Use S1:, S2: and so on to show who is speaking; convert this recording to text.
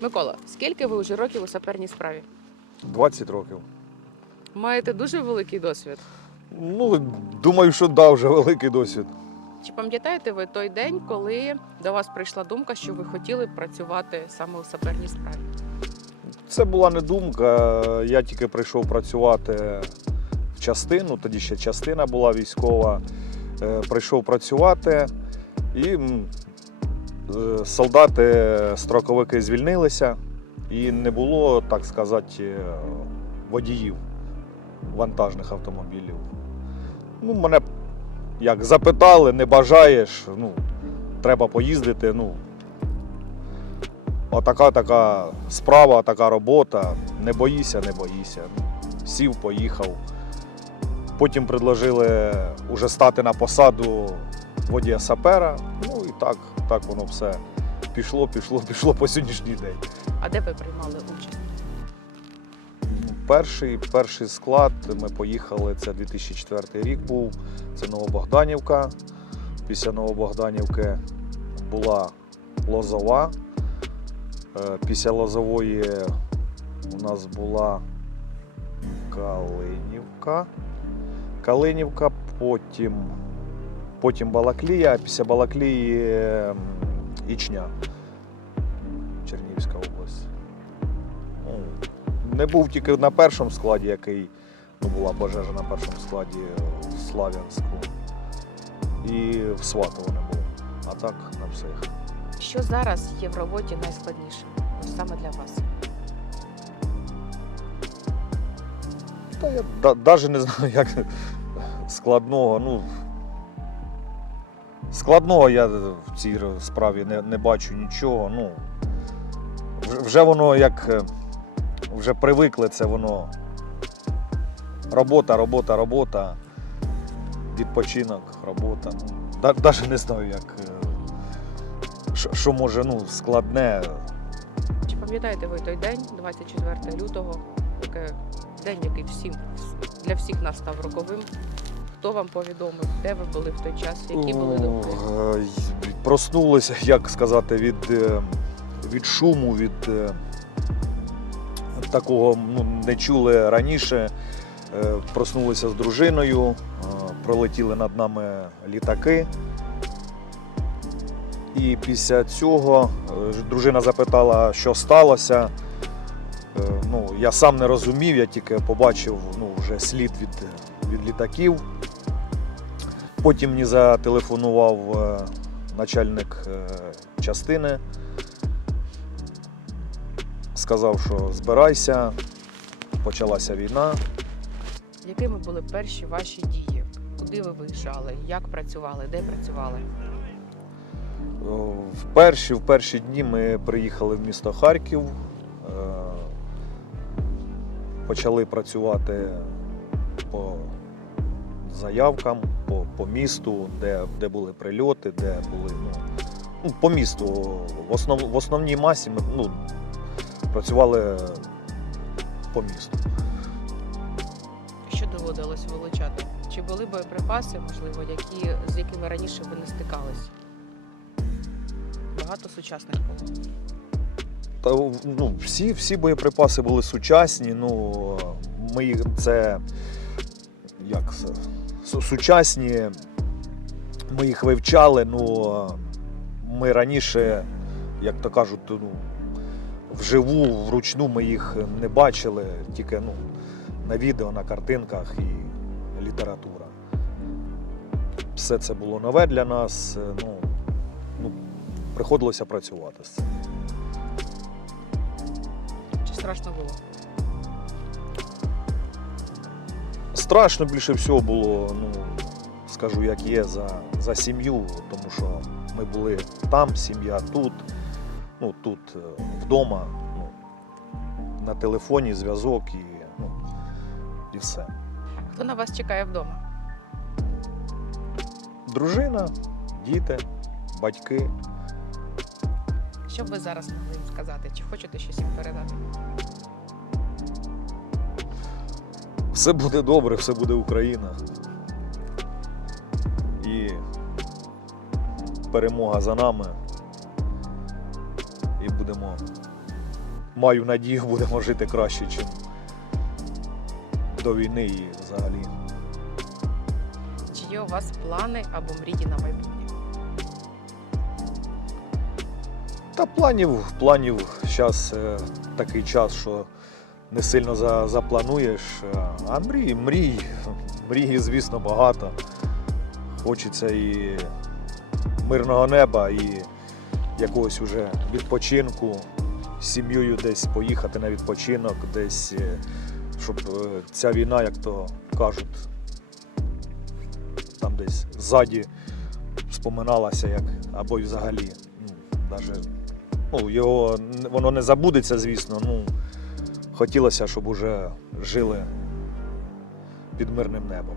S1: Микола, скільки ви вже років у саперній справі?
S2: 20 років.
S1: Маєте дуже великий досвід.
S2: Ну, думаю, що да, вже великий досвід.
S1: Чи пам'ятаєте ви той день, коли до вас прийшла думка, що ви хотіли працювати саме у саперній справі?
S2: Це була не думка. Я тільки прийшов працювати в частину, тоді ще частина була військова. Е, Прийшов працювати і солдати, строковики звільнилися, і не було, так сказати, е, водіїв вантажних автомобілів. Ну, мене як запитали, не бажаєш, ну, треба поїздити. Ну, Отака така справа, така робота. Не боїся, не боїся. Сів, поїхав. Потім предложили уже стати на посаду водія сапера. Ну і так, так воно все пішло, пішло, пішло по сьогоднішній день.
S1: А де ви приймали участь?
S2: Перший, перший склад ми поїхали, це 2004 рік був. Це Новобогданівка. Після Новобогданівки була Лозова. Е, Після Лозової у нас була Калинівка. Калинівка, потім, потім Балаклія, а після Балаклії ем, Ічня. Чернігівська область. Ну, не був тільки на першому складі, який ну, була пожежа на першому складі в Слав'янську. І в Сватово не було. А так на всіх.
S1: Що зараз є в роботі найскладніше? Саме для вас.
S2: Та я навіть не знаю, як складного. Ну, складного я в цій справі не, не бачу нічого. Ну, вже- воно як е, вже привикли, це воно робота, робота, робота, відпочинок, робота. Ну, Навіть не знаю, як, е, що може ну, складне.
S1: Чи пам'ятаєте ви той день, 24 лютого, день, який всім для всіх нас став роковим? Хто вам повідомив, де ви були в той час, які були думки?
S2: Проснулися, як сказати, від, е, від шуму, від е, такого ну, не чули раніше. Е, Проснулися з дружиною, е, пролетіли над нами літаки. І після цього е, дружина запитала, що сталося. Е, Ну, я сам не розумів, я тільки побачив ну, вже слід від, від літаків. Потім мені зателефонував е, начальник е, частини. Сказав, що збирайся, почалася війна.
S1: Якими були перші ваші дії? Куди ви виїжджали? Як працювали? Де працювали?
S2: В перші, в перші дні ми приїхали в місто Харків, е, почали працювати по заявкам, по, по місту, де, де були прильоти, де були. Ну, ну, по місту. В, основ, в основній масі ми ну, працювали по місту.
S1: Що доводилось вилучати? Чи були боєприпаси, можливо, які, з якими раніше ви не стикались? Багато сучасних було.
S2: Та ну, всі, всі боєприпаси були сучасні. Ну, ми їх це як сучасні. Ми їх вивчали. Ну, ми раніше, як то кажуть, ну, вживу, вручну ми їх не бачили, тільки ну, на відео, на картинках і література. Все це було нове для нас. Ну, ну, приходилося працювати з цим.
S1: Чи страшно було?
S2: Страшно більше всього було, ну, скажу, як є, за, за сім'ю, тому що ми були там, сім'я тут, ну, тут е, вдома, ну, на телефоні зв'язок і, ну, і все.
S1: Хто на вас чекає вдома?
S2: Дружина, діти, батьки.
S1: Що б ви зараз могли їм сказати? Чи хочете щось їм передати?
S2: Все буде добре, все буде Україна. І перемога за нами. І будемо маю надію, будемо жити краще, ніж до війни і взагалі.
S1: Чи є у вас плани або мрії на майбутнє?
S2: Та планів, планів зараз такий час, що не сильно за, заплануєш. е, А мрій, мрій, мрії, звісно, багато. Хочеться і мирного неба, і якогось уже відпочинку, сім'єю десь поїхати на відпочинок, десь, е, щоб е, ця війна, як то кажуть, там десь ззаді споминалася, як або й взагалі. Ну, даже, ну, його, воно не забудеться, звісно. Ну, хотілося, щоб уже жили під мирним небом.